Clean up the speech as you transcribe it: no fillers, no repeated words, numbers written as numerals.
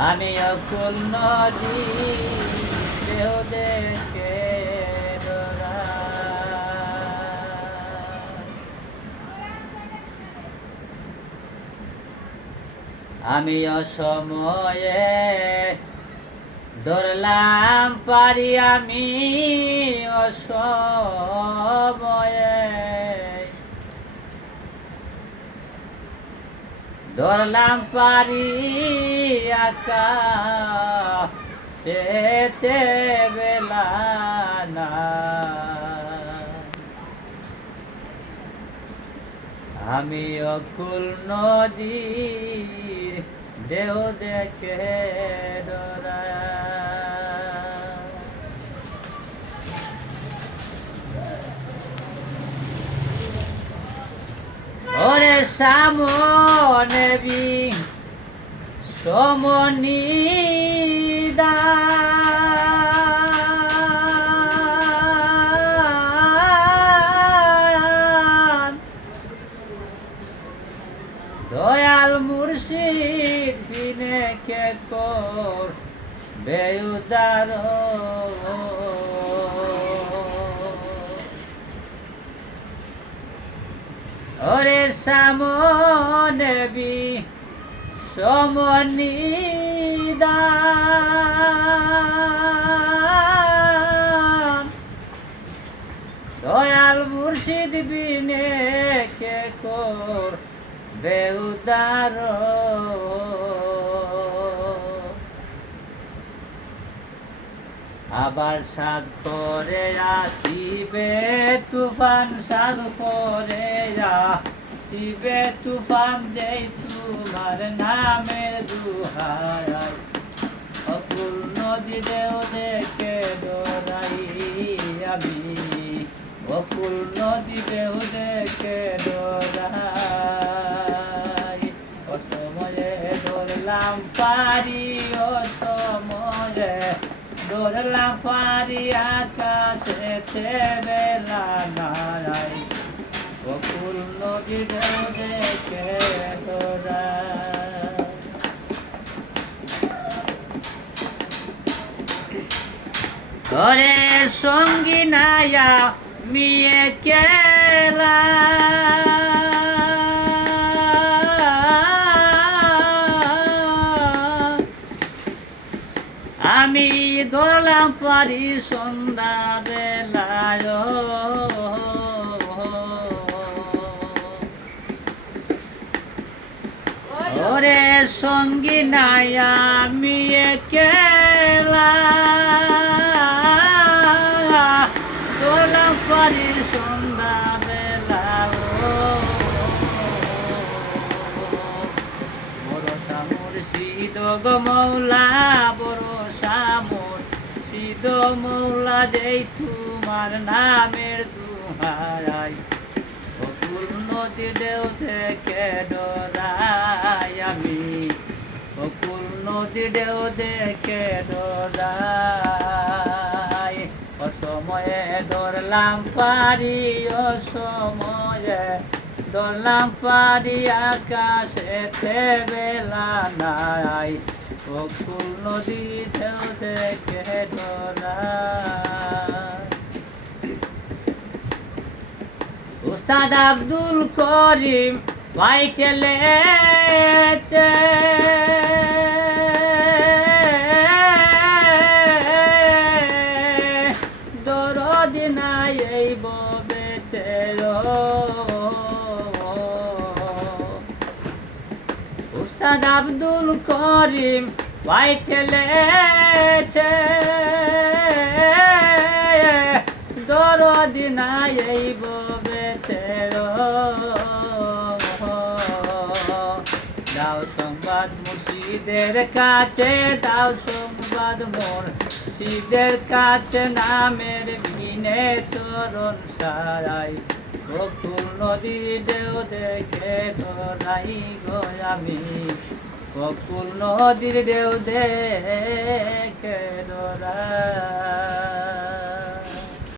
আমি অকুল নদী দেহ দেখে আমি অসময়ে ধরলাম পারি আমি অসময়ে ধরলাম পারি আকাশেতে বেলা না আমি অকুল নদীর দেহ দেখে ডরা ওরে সামনে বি সমনিদা দয়াল মুর্শিদ বিনে কে কর বেউদার ওরে সামনে বি সমনিদা দয়াল মুর্শিদ বিনে কে কর বেউদার আবার সাধ করে আসিবে তুফান সাধ করে আসিবে তুফান দেই তোমার নামের দুহাই অকুল নদী দেও দেখে ডরাই আমি অকুল নদী দেও দেখে ডরাই অসময়ে ধরলাম পারি অসময়ে ধরলাম পারি আকাশেতে বেলা নাই অকুল নদী দেও দেখে ডরাই ঘরে সঙ্গী নায়া মিয়ে কেলা আমি ধরলাম পারি সন্ধ্যা বেলায় ওরে সঙ্গী নাই আমি একলা ধরলাম পারি সন্ধ্যা বেলা বড় সামর শীত গো মৌলা বড় সামর শীত মৌলা যেই তোমার নামের দুহাই অকুল নদী ঢেউ থেকে ডরাই আমি অকুল নদী ঢেউ দেখে ডরাই অসময়ে ধরলাম পারি অসময়ে ধরলাম পারি আকাশেতে বেলা নাই অকুল নদী ঢেউ দেখে ডরাই উস্তাদ আব্দুল করিম পাইটেলেছে দরদি নাই এই ববেতে উস্তাদ আব্দুল করিম পাইটেলেছে দরদি নাই এই ববেতে দাও সংবাদ মুর্শিদের কাছে দাও সংবাদ মুর্শিদের কাছে নামের বিনে চরণ সারাই অকুল নদী ঢেউ দেখে ডরাই গো আমি অকুল নদীর ঢেউ দেখে ডরাই